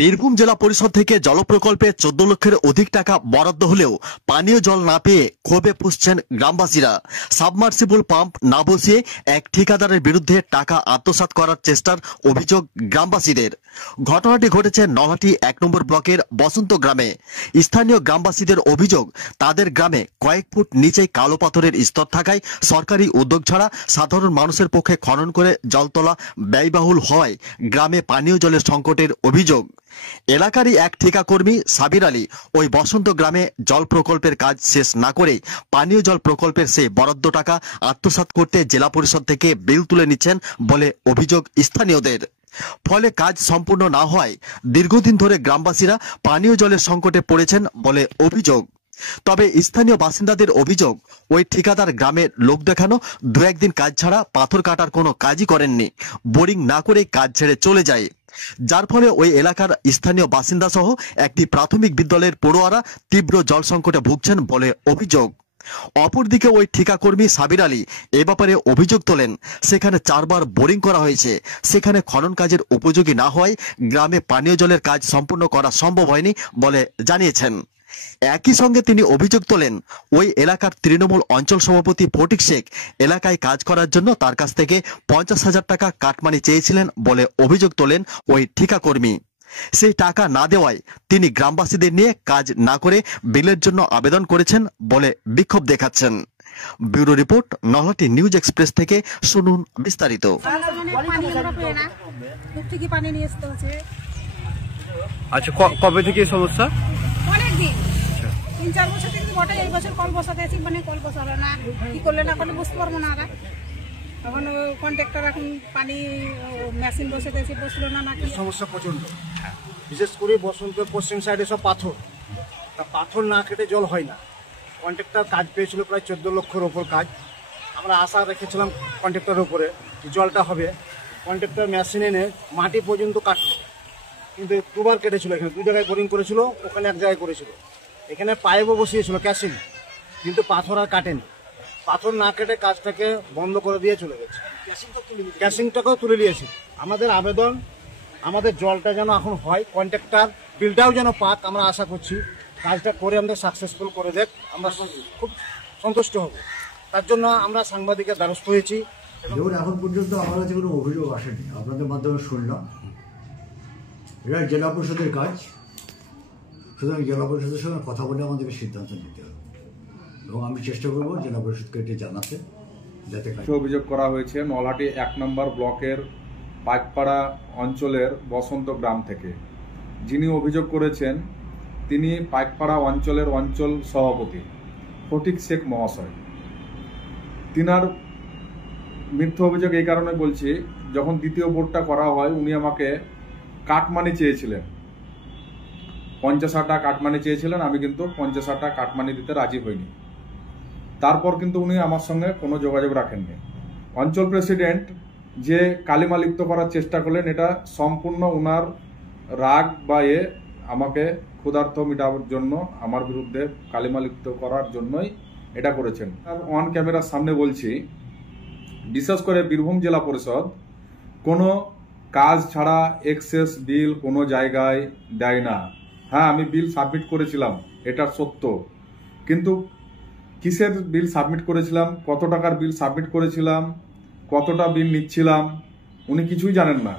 বীরভূম জেলা পরিষদ থেকে জল প্রকল্পে 14 লক্ষের অধিক টাকা বরাদ্দ হলেও পানীয় জল না পেয়ে ক্ষোভে ফুঁসছেন গ্রামবাসীরা। সাবমার্সিবল পাম্প না বসিয়ে এক ঠিকাদারের বিরুদ্ধে টাকা আত্মসাৎ করার চেষ্টার অভিযোগ গ্রামবাসীদের। ঘটনাটি ঘটেছে নলহাটি 1 নম্বর ব্লকের বসন্ত গ্রামে। স্থানীয় গ্রামবাসীদের অভিযোগ, তাদের গ্রামে কয়েক ফুট নিচেই কালো পাথরের স্তর থাকায় সরকারি উদ্যোগ ছাড়া সাধারণ মানুষের পক্ষে খনন করে জল তোলা ব্যয়বহুল হওয়ায় গ্রামে পানীয় জলের সংকটের অভিযোগ। এলাকারই এক ঠিকাকর্মী সাবির আলী ওই বসন্ত গ্রামে জল প্রকল্পের কাজ শেষ না করে পানীয় জল প্রকল্পের সেই বরাদ্দ টাকা আত্মসাৎ করতে জেলা পরিষদ থেকে বিল তুলে নিচ্ছেন বলে অভিযোগ স্থানীয়দের। ফলে কাজ সম্পূর্ণ না হওয়ায় দীর্ঘদিন ধরে গ্রামবাসীরা পানীয় জলের সংকটে পড়েছেন বলে অভিযোগ। তবে স্থানীয় বাসিন্দাদের অভিযোগ, ওই ঠিকাদার গ্রামের লোক দেখানো 2-1 দিন কাজ ছাড়া পাথর কাটার কোনো কাজই করেননি, বোরিং না করে কাজ ছেড়ে চলে যায়, যার ফলে ওই এলাকার স্থানীয় বাসিন্দা সহ একটি প্রাথমিক বিদ্যালয়ের পড়ুয়ারা তীব্র জল সংকটে ভুগছেন বলে অভিযোগ। অপরদিকে ওই ঠিকাকর্মী সাবির আলী এ ব্যাপারে অভিযোগ তোলেন, সেখানে 4 বার বোরিং করা হয়েছে, সেখানে খনন কাজের উপযোগী না হওয়ায় গ্রামে পানীয় জলের কাজ সম্পূর্ণ করা সম্ভব হয়নি বলে জানিয়েছেন। একই সঙ্গে তিনি অভিযোগ তোলেন, ওই এলাকার তৃণমূল অঞ্চল সভাপতি ফটিক শেখ এলাকায় কাজ করার জন্য তার কাছ থেকে 50,000 টাকা কাটমানি চেয়েছিলেন বলে অভিযোগ তোলেন ওই ঠিকাকর্মী। সেই টাকা না দেওয়ায় তিনি গ্রামবাসীদের নিয়ে কাজ না করে বিলের জন্য আবেদন করেছেন বলে বিক্ষোভ দেখাচ্ছেন। Bureau report, Nalhati news express থেকে শুনুন বিস্তারিত। আচ্ছা, কবে থেকে এই সমস্যা? অনেকদিন, 3-4 বছর থেকে বটে। এই বছর কল বসাতে আছি, মানে কল বসালো না, কি করলে না করলে বুঝতে পারবো না। এখন কন্ট্রাক্টর এখন পানি মেশিন বসাতে আছি, বসলো না নাকি। সমস্যা প্রচন্ড, বিশেষ করে বসন্তের পশ্চিম সাইডে সব পাথর, তা পাথর না কেটে জল হয় না। কন্ট্রাক্টর কাজ পেয়েছিল প্রায় 14 লক্ষের ওপর কাজ। আমরা আশা রেখেছিলাম কন্ট্রাক্টরের উপরে জলটা হবে। কন্ট্রাক্টর মেশিন এনে মাটি পর্যন্ত কাটলো, কিন্তু 2 বার কেটেছিল। এখানে 2 জায়গায় বোরিং করেছিল, ওখানে 1 জায়গায় করেছিল। এখানে পাইপও বসিয়েছিল ক্যাসিং, কিন্তু পাথর আর কাটেনি। পাথর না কেটে কাজটাকে বন্ধ করে দিয়ে চলে গেছে। ক্যাসিংটাকেও তুলে নিয়েছে। আমাদের আবেদন, আমাদের জলটা যেন এখন হয়, কন্ট্রাক্টর বিলটাও যেন পাক। আমরা আশা করছি কাজটা করে আমাদের সাকসেসফুল করে দেখ, আমরা খুব সন্তুষ্ট হব। তার জন্য আমরা সাংবাদিকের দ্বারস্থ হয়েছি। যেমন এখন পর্যন্ত আমার কাছে কোনো অভিযোগ আসেনি, আপনাদের মাধ্যমে শুনলাম। এটা জেলা পরিষদের কাজ, সুতরাং জেলা পরিষদের সঙ্গে কথা বলে আমাদেরকে সিদ্ধান্ত নিতে হবে, এবং আমি চেষ্টা করবো জেলা পরিষদকে এটি জানাতে, যাতে অভিযোগ করা হয়েছে নলহাটি 1 নম্বর ব্লকের পাইকপাড়া অঞ্চলের বসন্ত গ্রাম থেকে। যিনি অভিযোগ করেছেন তিনি পাইকপাড়া অঞ্চলের অঞ্চল সভাপতি ফটিক শেখ মহাশয়। তিনার মিথ্যা অভিযোগ এই কারণে বলছি, যখন দ্বিতীয় বোর্ডটা করা হয় উনি আমাকে কাটমানি চেয়েছিলেন, 50,000 টাকা কাটমানি চেয়েছিলেন। আমি কিন্তু 50,000 টাকা কাটমানি দিতে রাজি হইনি। তারপর কিন্তু উনি আমার সঙ্গে কোনো যোগাযোগ রাখেননি। অঞ্চল প্রেসিডেন্ট যে কালিমালিপ্ত করার চেষ্টা করলেন, এটা সম্পূর্ণ উনার রাগ বা আমাকে ক্ষুধার্ত মেটাবার জন্য, আমার বিরুদ্ধে কালিমালিপ্ত করার জন্যই এটা করেছেন। আর অন ক্যামেরার সামনে বলছি, বিশেষ করে বীরভূম জেলা পরিষদ কোনো কাজ ছাড়া এক্সেস বিল কোনো জায়গায় দেয় না। হ্যাঁ, আমি বিল সাবমিট করেছিলাম, এটা সত্য, কিন্তু কিসের বিল সাবমিট করেছিলাম, কত টাকার বিল সাবমিট করেছিলাম, কতটা বিল নিচ্ছিলাম, উনি কিছুই জানেন না।